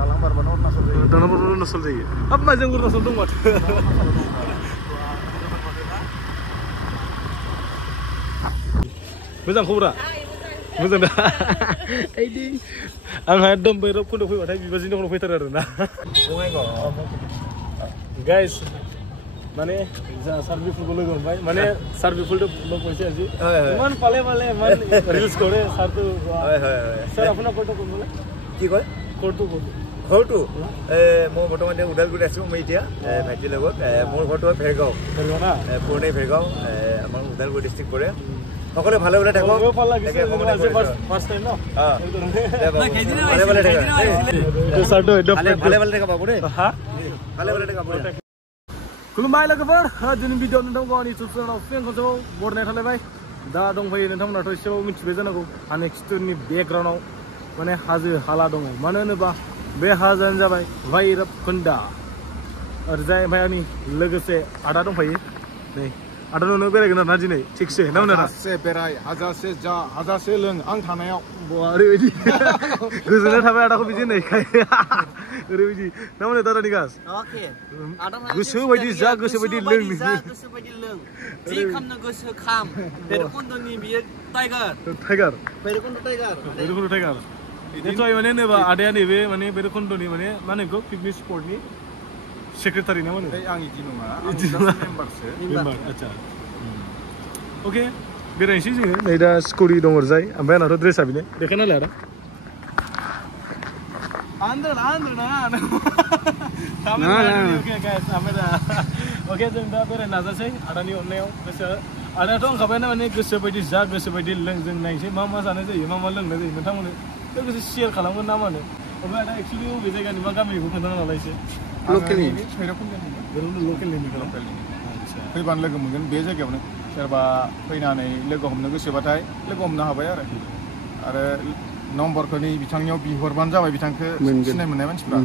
दालां बारबानो अरुणाचल जायो। दालां बारबानो अरुणाचल जायो। हाब माजों अरुणाचल दं माथो। मोजां खबरा? मोजां दा? आंहा एकदम बैरब खोन्दो फैबाथाय बिबाजैनि दखानाव फैथारो आरोना। गाइस माने जोंहा सार्भिफोरखौ लोगो मोनबाय माने सार्भिफोर लोग मोनसे আজি ইমান পালে ইমান ৰিলছ কৰে সাৰটো স্যার আপোনাৰ ক'ত ক'লে কি কয় ক'ত ঘৰটো মই বৰ্তমানে উদালগুৰিত আছো মই এতিয়া ভাইটিৰ লগত মোৰ ঘৰটো ফেৰগাঁও না পুৰণি ফেৰগাঁও আমাৰ উদালগুৰি ডিষ্ট্ৰিক্ট পৰে সকলোৱে ভালে ভালে থাকক ফাৰ্ষ্ট টাইম ন ভালে ভালে থাকক সাৰটো একদম ভালে ভালে থাকক বাবু দেই হা ভালে ভালে থাকক বাবু खुलुमबाय लोगोफोर दिनै भिडिअ नोंथांखौ आंनि इउटुब चेनेलाव फिन खनसेबाव बरायनाय थालायबाय दा दंफायो नोंथांमोनाथ' एसेबाबो मिथिबाय जानांगौ आंनि खिथुनि बेकग्राउन्डआव माने हाजो हाला दङ मानो होनोबा बे हाजोआनो जाबाय भैरबकुन्दा ओरैजाय ओमफ्राय आंनि लोगोसे आदा दंफायो नै आदा नोंनो बेरायगोन आरोना दिनै थिगसे ना मोना हाजासे बेराय हाजासे जा हाजासे लों आं थानायाव ओरैबायदि गोजोननाय थाबाय आदाखौ बिदि होननायखाय ओरैबायदि ना मोनो दादानि गास गोसो बायदि जा गोसो बायदि लों जि खामनो गोसो खाम भैरबकुन्दनि बियो टाइगार भैरबकुन्द टाइगार निसय माने होनोबा आदाया नैबे माने भैरबकुन्दनि माने मा होनो बेखौ पिकनिक स्पटनि सेक्रेटारि ना मा होनो आं इदि नङा मेम्बार आच्छा अके बेरायनोसै जोङो नै दा स्कुटि दङ ओरैजाय ओमफ्राय आंनाथ' ड्रेसा बेनो देखायना होलाय आदा अके जों दा बेरायनो नाजासै आदानि अननायाव गोसो आदायाथ' ओंखारबायना माने गोसो बायदि जा गोसो बायदि लों जों नायनोसै मा मा जानाय जायो मा मा लोंनाय जायो नोंथांमोननो लोगोसे शेयार खालामगोन ना मा होनो ओमफ्राय आदा एक्सुवेलि बबे जायगानि मा गामिखौ खोन्थाना नालाय एसे लकेलनि फैबानो लोगो मोनगोन बे जायगायावनो सोरबा फैनानै लोगो हमनो गोसोबाथाय लोगो हमनो हाबाय आरो नम्बरखौ नै बिथांनियाव बिहरबानो जाबाय बिथांखौ सिनाय मोननाय मानसिफ्रा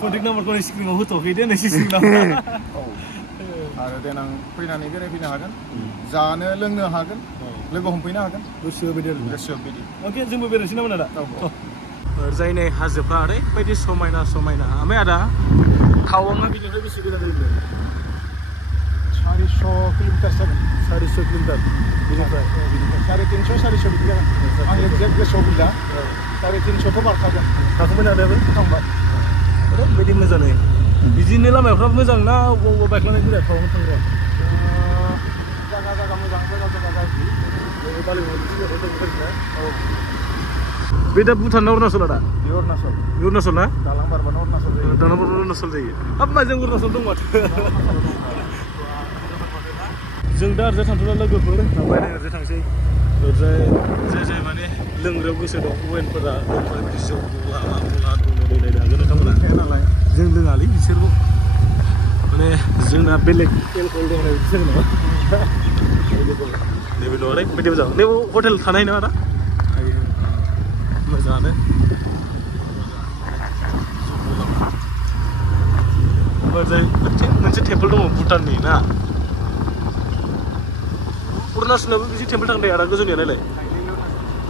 कन्टेक्ट नाम्बारखौ स्क्रिनाव होथ'वाखै दे नै सिस्टेम आरो देनां फैनानै बेरायफैनो हागोन जानो लोंनो हागोन लोगो हमफैनो हागोन गोसो बायदि अके जोंबो बेरायनोसै नामा आदा ओरैजाय नै हाजोफ्रा ओरैबायदि समायना ओमफ्राय आदा टावाङा बिनिफ्राय बेसे गोजान जायो 400 किलोमिटार जागोन 400 किलोमिटार बिनिफ्राय 350 400 बिदि जागोन आं एक्जेक्ट गोसोआव गैला 350थ' बारखागोन थांबाय आदायाबो थांबाय ओरैबायदि मोजां नै बिदिनो लामाफ्रा मोजां ना बबावबा बाइकलांनाय फैनाय टावां थांग्रा जागा मोजां जागा गाज्रि बे दा भुटान ना अरुणाचल आदा बे अरुणाचल ना दालां बारबानो अरुणाचल जायो दालां बारबानो अरुणाचल जायो हाब माजों अरुणाचल दं माथो जों दा ओरैजाय थांथ'ला लोगोफोर ओमफ्राय ओरैजाय थांसै ओरैजाय जाय माने लोंग्रायाव गोसो दं वेनफोरा ओमफ्राय बिदि जौ गला दंलायलायनो हागोन नोंथांमोना नालाय जों लोङालै बिसोरबो माने जोंना बेलेग एलकहल दं होननाय बिदि जों नङा नैबे दं ओरैबायदि मोजां नैबे हटेल थानाय नङा दा मोजाङानो ओरैजाय मोनसे टेम्पोल दङ भुटाननि ना अरुणाचलावबो बिदि टेम्पोल थांदों आदा गोजौनिया नायलाय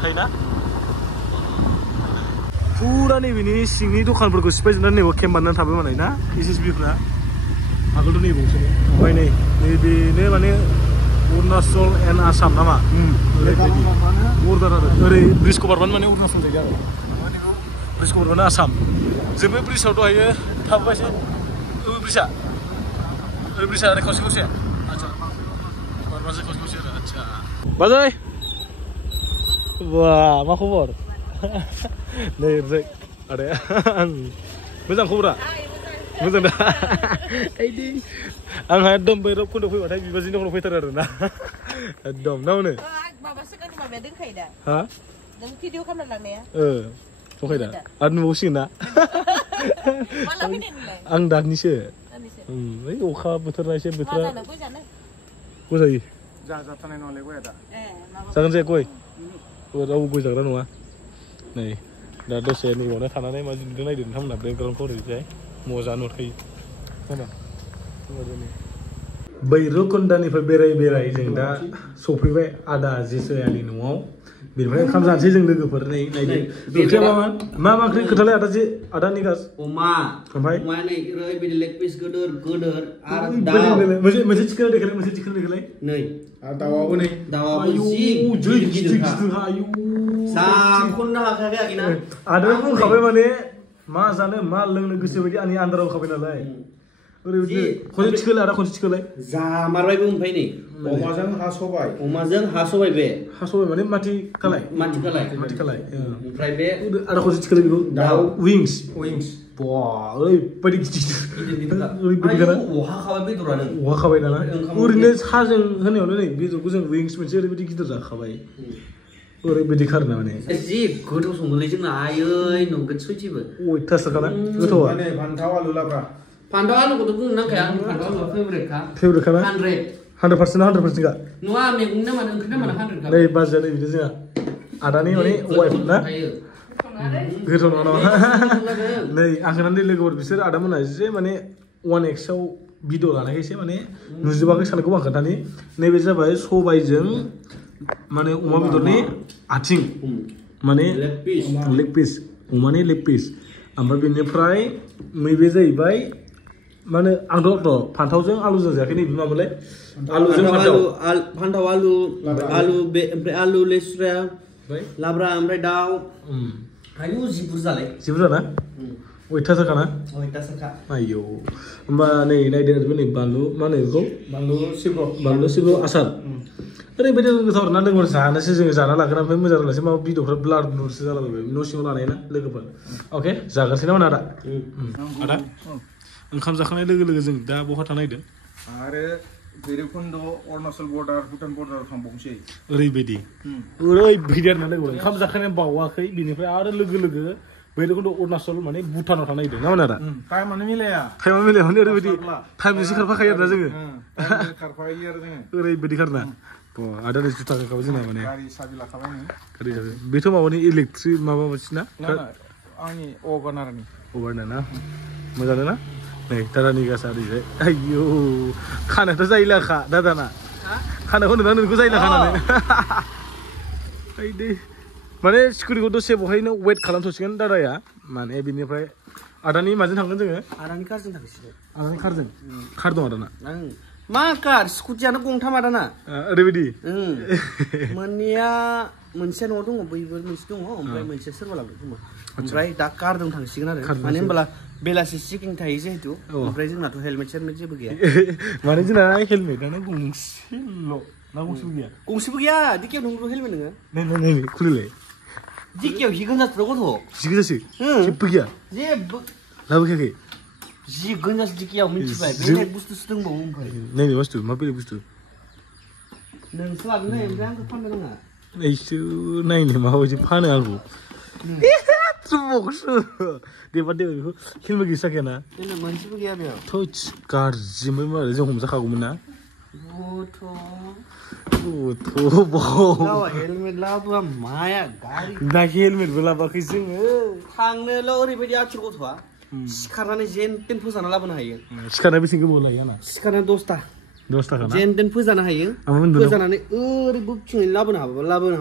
थायोना फुरा नैबेनि सिंनि दखानफोरखौ सिफायजोबनानै नैबेयाव केम्प बानायनानै थाबाय माने ना एसएसबिफ्रा आगोलथ' नैबावसो ओमफ्राय नैबेनो माने अरुणाचल एन्ड आसाम नामा ओरैबायदि बर्डार आरो ओरै ब्रिजखौ बारबानो माने अरुणाचल जायो आरो ब्रिजखौ बारबानो आसाम जों बे ब्रिजआव दहायो थाबोबायसो ब्रिजआ ओरै ब्रिजआ ओरै खावसे आच्छा बारबासो खावसे आरो आच्छा बाजै बा मा खबर नै ओरैजाय आदाया मोजां खबरा मोजां दा आंहा एकदम बैरब खोन्दो फैबाथाय बिबाजैनि दखानाव फैथारो आरोना एकदम ना मोनो हा नों भिडिअ खालामना लांनाया दंखायो दा आरो नुबावसिगोन ना आं दानिसो ओइ अखा बोथोरा एसे बोथोरा गय जायो जाथारनाय नङालै गया दा जागोन जाया गय रावबो गय जाग्रा नङा नै दा दसे नैबावनो थानानै मा नुदों नायदो नोंथांमोना बेकग्राउन्डखौ ओरैजाय मोजा नुखायो भैरबकुन्दानिफ्राय बेराय जों दा सफैबाय आदा जेसयानि न'आव बेनिफ्राय ओंखाम जानोसै जों लोगोफोर नायदो ओंख्रिया मा ओंख्रि खोथालाय आदानि गास अमा ओमफ्राय अमा नै ओरैबायदि लेग पिस गोदोर आरो मोनसे चिकेन देखायलाय नै आरो दाउआबो नै दाउआबो जि गिदिर आयु जाखौनो हाखायाखै आखिना आदाया बुंखाबाय माने मा जानो मा लोंनो गोसो बायदि आंनि आन्दाराव खाबाय नालाय ओरैबायदि खनसे थिखोलाय जामारबायबो ओमफ्राय नै अमाजों हा सबाय बे हा सबाय माने माथि खालाय ओमफ्राय बे आरो खनसे थिखोलाय बेखौ दाउ विंस बा ओरैबायदि गिदिर हाखाबाय बेदरानो हाखाबाय नालाय ओरैनो साजों होनायावनो नै बेदरखौ जों विंस मोनसे ओरैबायदि गिदिर जाखाबाय ओरैबायदि खारना माने जि गोथाव संगोनलै जोंना आयै नंगोन सैथिबो अयथासारखाना गोथावा फान्थाव आलुखौथ' बुंनो नांखाया आंनि फान्थाव आलुआ फेभरेटखा ना 100% का नङा मैगं ना मानो ओंख्रि ना मानो 100 का नै बाजिया नै बिदिनो जोंहा आदानि माने वाइफ ना गोथाव नङा नै आं खोनानै लोगोफोर बिसोर आदामोना एसे माने 1x आव भिडिअ लानायखायसो माने नुजोबाखै साननायखौ आं खोन्थानि नैबे जाबाय सबायजों माने अमा बेदरनि आथिं माने लेग पिस अमानि लेग पिस ओमफ्राय बेनिफ्राय नैबे जाहैबाय माने आंथ' फान्थावजों आलुजों जायाखै नै मामोनलाय आलुजों फान्थाव आलु बे ओमफ्राय आलु लेस्रा लाब्रा ओमफ्राय दाउ आयु जि बुरजा ना अयथासारखाना आयौ होमबा नै नायदो नै बानलु मा होनो बेखौ बानलु सिब्र आसार ओरैबायदि गोथाव ना लोगोफोर जानोसो जोङो जाना लागोन ओमफ्राय मोजां जालासै माबा भिडिअफ्रा ब्लार ब्लुरसो जालाबायबाय न' सिङाव लानाय ना लोगोफोर अके जागासै नामा आदा ओंखाम जाखांनाय लोगो जों दा बहा थानायदों आरो भैरबकुन्द अरुणाचल बर्डार भुटान बर्डार थांबावनोसै ओरैबायदि आरोना लोगो ओंखाम जाखांनाय बावाखै बिनिफ्राय आरो लोगो भैरबकुन्द अरुणाचल माने भुटानाव थानायदों ना आदा टाइमानो मिलाया माने ओरैबायदि टाइमजोंसो खारफाखायो आरोना जोङो ओरैबायदि खारना आदानि जुथा गायखाबाय जोंना माने गारि साबि लाखाबाय बेथ' माबानि इलेक्ट्रिक माबा मोनसे ना आंनि अभारनारनि ना मोजां ना नै दादानि गासा ओरैजाय आयौ खानायाथ' जायलाखा दादाना खानायखौ नुना नोंखौ जायलाखा होननानै माने स्कुटिखौ दसे बहायनो वेट खालामथ'सिगोन दादाया माने बिनिफ्राय आदानि माजों थांगोन जोङो आदानि कारजों थांसिगोन आदानि कार दं आदाना मा कार स्कुटियानो गंथाम आदाना ओरैबायदि मोननैया मोनसेया न'आव दङ बैबो मोनसे दङ ओमफ्राय मोनसे सोरबा लांदों खोमा ओमफ्राय दा कारजों थांसिगोन आरो मानो होनब्ला बेलासि चिकिं थायो जिहेतु ओमफ्राय जोंनाथ' हेलमेट जेबो गैया माने जोंना हेलमेटानो गंसेल' ना गंसेबो गैया दिकियाव नोंल' हेलमेट नोङो नै खुलिलाय दिकियाव हि गोनजासो गथ' जि गोजासो जेबो गैया जेबो लाबोखायाखै जि गोनजासो दिकियाव मिथिबाय बेलेग बुस्थुसो दंबावो ओमफ्राय नै बुस्थु मा बेलेग बुस्थु नोंसो लादों नै ओमफ्राय आंखौ फाननो नाङा नैसो नायनो माबायदि फानो आंखौ देबा बेखौ हेलमेट गैसाखायाना मोनसेबो गैया बेयाव थोच गाज्रिमोन आरो जों हमजाखागौमोन ना हेलमेट लाबोआ माया गारि दा हेलमेटबो लाबोआखै जोङो थांनोल' ओरैबायदि आथुर गथ'आ सिखारनानै जेन तेन फोजाना लाबोनो हायो सिखारनाया बेसे गोबाव लायो आंना सिखारनाया 10 थाखा जेन तेन फोजानो हायो फोजानानै ओरै बोखिङै लाबोनो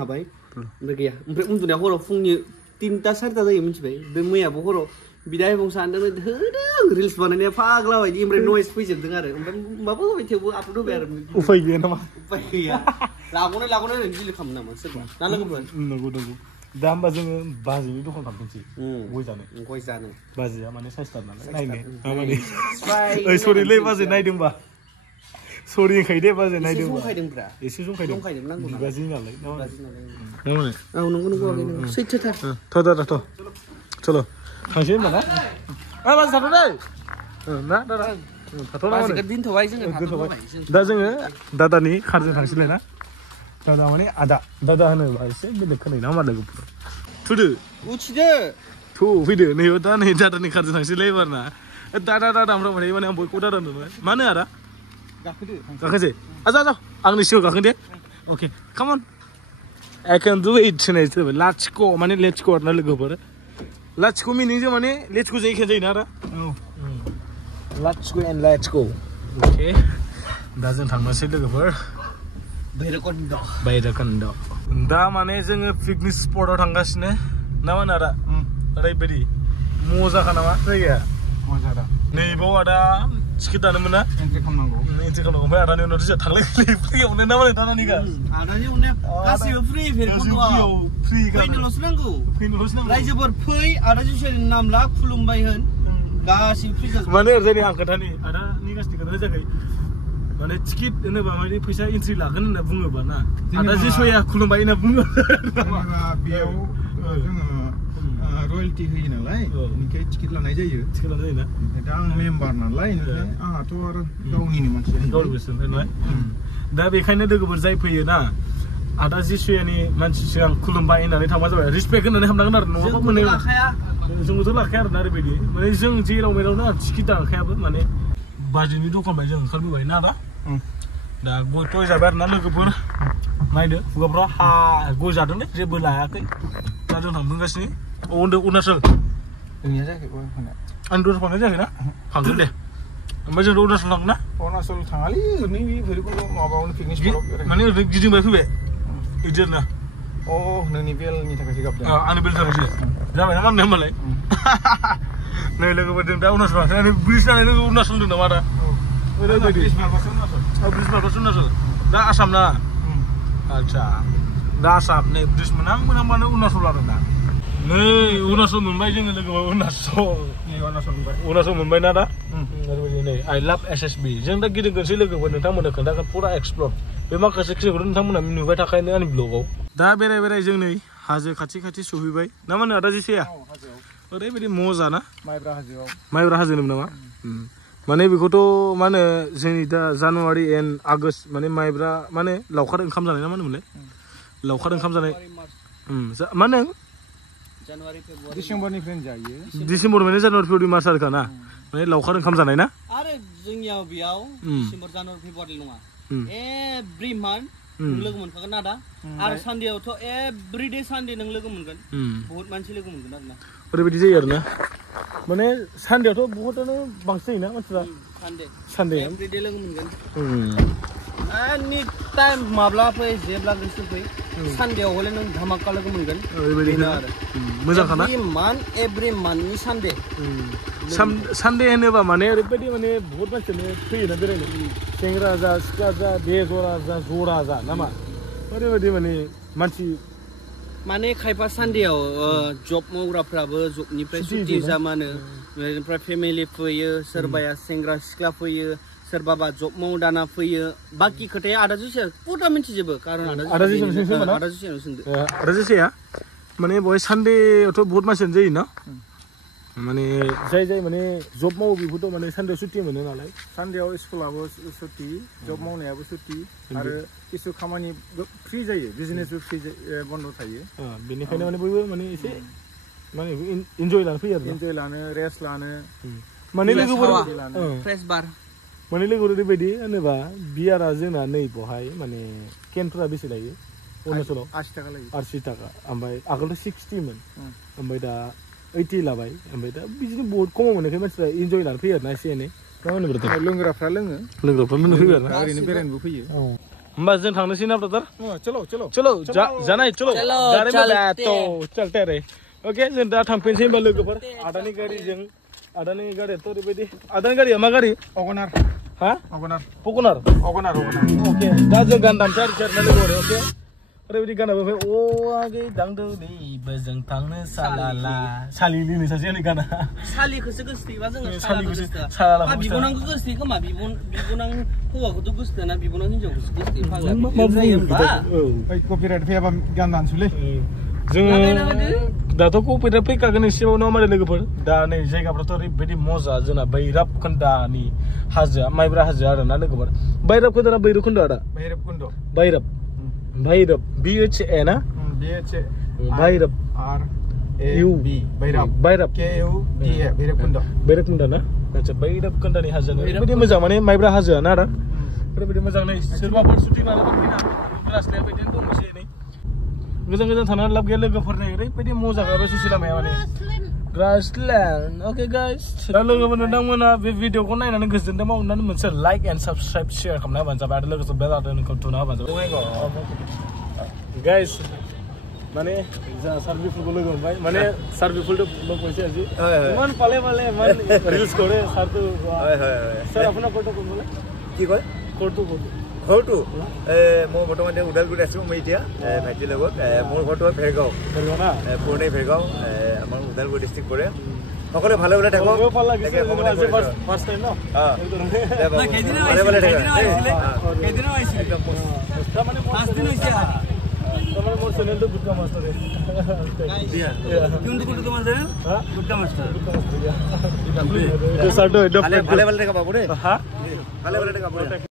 हाबाय ओमफ्राय गैया ओमफ्राय उन्दुनाया हराव फुंनि 3टा 4टा जायो मिथिबाय बे मैयाबो हराव बिदा एबं सानदों होदों रिल्स बानायनाया फाग्ला बायदि ओमफ्राय नयस फैजोबदों आरो ओमफ्राय माबा होबाय थेवबो आपल'ड होबाय आरो उफाय गैया नामा उफाय गैया लाग'नो ओरैनो डिलिट खालामो नामा सोरबा ना लोगोफोर नंगौ दा होमबा जोङो बाजैनि दखान थांफिनसै गय जानो बाजैया माने साइसथार नालाय नायनो माने ओइ सरिलै बाजै नायदोंबा सरि होनखायो दे बाजै नायदोंबा एसे जंखायदों बिबाजै नालाय औ नंगौ सैथोथार थ' चलो थांसै होनबा ना बाजै थाथ'दै ना दादा दा जोङो दादानि कारजों थांसैलाय ना दादा माने दादा होनोबा एसे बेलेग खोनायो ना मा लोगोफोर थुदो फैदो नैबो दा नै दादानि कारजों थांसैलाय एबार ना दादा ओमफ्राय माने आं बयखौबो दादा होनोमोन मानो आदा गाखोसै आजा आंनि सिगाङाव गाखोन दे अके काम अन I can do it होननाय जाबाय लाथिख' माने लेट्स गो आरोना लोगोफोर लाथिख' मिनिंजों माने लेट्स गो जों एखे जायोना आदा लेट्स गो अके दा जों थांनोसै लोगोफोर भैरबकुन्द दा माने जोङो पिकनिक स्पटआव थांगासिनो ना मा होनो आदा ओरैबायदि मोजांखा नामा जायगाया मोजां दा नैबाव आदा टिकेट दानो मोना एन्ट्रि खालामनांगौ ओमफ्राय आदानि उनाव जोंहा थांलाय फैलाय फ्रियावनो ना माने दानानिगा आदानि उनाव गासैबो फ्रि भेरखुन्द'आव फ्रि फैनोल'सो नांगौ फैनोल'सो नांगौ रायजोफोर फै आदा जिसुनि नाम ला खुलुमबाय होन गासैबो फ्रि जाजोबो माने ओरैजायनि आं खोथानि आदानि गासैनि खोथाया जाबाय माने टिकेट होनोबा माने फैसा एन्ट्रि लागोन होनना बुङोबा ना आदा जिसुया खुलुमबाय होनना बुङो बेयाव जोङो रयेल्टि होयो नालाय बेनिखाय टिकेट लानाय जायो ना दा आं मेम्बार नालाय आंहाथ' आरो गावनिनो मानसि गावनि गोसोनिफ्राय नालाय दा बेखायनो लोगोफोर जाय फैयो ना आदा जिसुयानि मानसि सिगां खुलुमबाय होननानै थांबा जाबाय रिसपेक्ट होननानै हाबनांगोन आरो नङाबा मोनो जोंबोथ' लाखाया आरोना ओरैबायदि माने जों जेराव मेरावनो टिकेट दानखायाबो माने बाजैनि दखान बाय जों ओंखारबोबाय ना दा गय टय जाबाय आरोना लोगोफोर नायदो खुगाफ्राव हा गय जादोंलै जेबो लायाखै दा जों थांगासिनो अरुणाचल जोंनिया जायाखै गय फाननाया आं दर फाननाय जायाखैना थांगोन दे ओमफ्राय जों अरुणाचल थांगोन ना अरुणाचल थाङालै ओरैनो बे भैरबकुन्द' माबायावनो पिकनिक स्पटआव माने ओरैनो गिदिंबाय फैबाय बिदि आरोना नोंनि बेलनि थाखायसो गाबदों आंनि बेलनि थाखायसो जाबाय ना मा होनो होमबालाय नै लोगोफोर जों दा अरुणाचल थांसै ब्रिज नायनानै लोगो अरुणाचल होनदों नामा दा ओरैबायदि ब्रिज माबासो अरुणाचल दा आसाम ना आदसा दा आसाम नै ब्रिज मोनहांबानो अरुणाचल आरो दा नै अरुणाचल मोनबाय जोङो लोगोफोर अरुणाचल मोनबाय ना दा ओरैबायदि नै आइ लाभ SSB जों दा गिदिंगोनसै लोगोफोर नोंथांमोननो खोन्थागोन फुरा एक्सप्लर बे माखासे खिनिखौथ' नोंथांमोना नुबाय थाखायो आंनि ब्लगाव दा बेराय जों नै हाजो खाथि सहैबाय ना मा होनो आदा जिसेया ओरैबायदि मजा ना माइब्रा हाजो होनोमोन नामा माने बेखौथ' मा होनो जोंनि दा जानुवारि एन्ड आगष्ट माने माइब्रा माने लावखार ओंखाम जानाय ना मा होनोमोनलाय लावखार ओंखाम जानाय मा होनो डिसेम्बरनिफ्रायनो जायो डिसेम्बर माने जानुवारि फेब्रुवारि मार्च आरोखा ना माने लावखार ओंखाम जानाय ना आरो जोंनियाव बेयाव डिसेम्बर जानुवारि फेब्रुवारि नङा एभ्रि मान्थ नों लोगो मोनखागोन ना दा आरो सानडेआवथ' एभ्रिडे सानडे नों लोगो मोनगोन बहुत मानसि लोगो मोनगोन आरो ना ओरैबायदि जायो आरो ना माने सानडेआवथ' बहुतानो बांसिन जायोना मानसिफ्रा सानडे एभ्रिडे लोगो मोनगोन एनि टाइम माब्ला फै जेब्ला गोसो फै सानडेआव हले नों धामाका लोगो मोनगोन ओरैबायदि आरो मोजांखाना एभ्रि मान्थनि सानडे सानडे होनोबा माने ओरैबायदि माने बहुत मानसियानो फैयोना बेरायनो सेंग्रा जा सिख्ला जा बेजरा जा जरा जा नामा ओरैबायदि माने मानसि माने खायफा सानडेआव जब मावग्राफ्राबो जबनिफ्राय सुटि जामानो ओमफ्राय फेमिलि फैयो सोरबाया सेंग्रा सिख्ला फैयो सोरबाबा जब मावदाना फैयो बाखि खोथाया आदा जुसिया पुरा मिथिजोबो खारन आदा जुसिया माने बहाय सानडेआवथ' बहुत मानसियानो जायो ना माने जाय माने जब मावो बेखौथ' माने सानडेआव सुटि मोनो नालाय सानडेआव स्कुलाबो सुटि जब मावनायाबो सुटि आरो किसु खामानि फ्रि जायो बिजनेसबो फ्रि बन्द थायो बेनिखायनो माने बयबो माने एसे माने इन्जय लानो फैयो आरो इन्जय लानो रेस्ट लानो माने लोगोफोर फ्रेश बार माने लोगोफोर ओरैबायदि होनोबा बियारा जोंना नै बहाय माने केनफोरा बेसे लायो अरुणाचलाव 80 थाखा लायो 80 थाखा ओमफ्राय आगोलथ' 60 मोन ओमफ्राय दा 80 लाबाय ओमफ्राय दा बिदिनो बहुत खमाव मोननायखाय मानसिफ्रा इन्जय लानो फैयो आरोना एसे एनै मा होनो ब्रादार लोंग्राफ्रा लोङो फैयो आरोना ओरैनो बेरायनोबो फैयो होमबा जों थांनोसै ना ब्रादार चलो जानाय चलो चलते रे ओके जों दा थांफिनसै होमबा लोगोफोर आदानि गारियाथ' ओरैबायदि आदानि गारिया मा गारि अगनार पगनार ओके दा जों गान दामसै आरोना लोगोफोर अके ओरैबायदि गानाबो ओमफ्राय अ आगै दांदो नैबो जों थांनो सालाला सालिलिनो सासे आंनि गाना सालिखौसो गोसोथोयोबा जोङो सालाला बिबनांखौ गोसोथोयो खोमा बिबनां हौवाखौथ' गोसोथोना बिबनां हिनजावखौसो गोसोथोयो फाग्ला कपिराइट फैयाबा गान दानसुलै जोङो दाथ' कपिराइट फैखागोन एसेबाव नङा माने लोगोफोर दा नै जायगाफ्राथ' ओरैबायदि मजा जोंना भैरब खोन्दानि हाजोआ माइब्रा हाजो आरोना लोगोफोर भैरब खोन्दा भैरबकुन्द आदा भैरब BHA ना भैरब RAB भैरब KUDA भैरबकुन्द ना आच्छा भैरब खोन्दानि हाजो ओरैबायदि मोजां माने माइब्रा हाजोआ ना आदा ओरैबायदि मोजां नै सोरबाफोर सुटि लानोबा फैना ग्रासलेन्ड बायदिनो दं एसे एनै गोजान थानानै लाब गैया लोगोफोर नै ओरैबायदि मजा गाबाय ससे लामाया माने ग्रासलेन्ड अके गाइस दा लोगोफोर नोंथांमोना बे भिडिअखौ नायनानै गोजोनदोंबा अननानै मोनसे लाइक एन्ड साबस्क्राइब शेयार खालामना होबानो जाबाय आरो लोगोसे बेल आइकनखौ थुना होबानो जाबाय গাইজ মানে চাৰ্ভিফুলক লৈ গম পাই মানে চাৰ্ভিফুলটো লগ পাইছে আজি ইমান পালে ইমান ৰিলছ কৰে চাৰটো ছাৰ আপোনাৰ ক'ত ক'লে কি কয় ক'তো ঘৰটো মই বৰ্তমান ওদালগুৰিত আছোঁ মই এতিয়া ভাইটিৰ লগত মোৰ ঘৰটো হয় ভেৰগাঁও পুৰণি ভেৰগাঁও আমাৰ ওদালগুৰি ডিষ্ট্ৰিক্ট পৰে সকলোৱে ভালে ভালে থাকক মোৰ চেনেলটো গুটকা মাষ্টাৰ ভালে ভালে থাকা বাবু দেই ভালে ভালে থাকা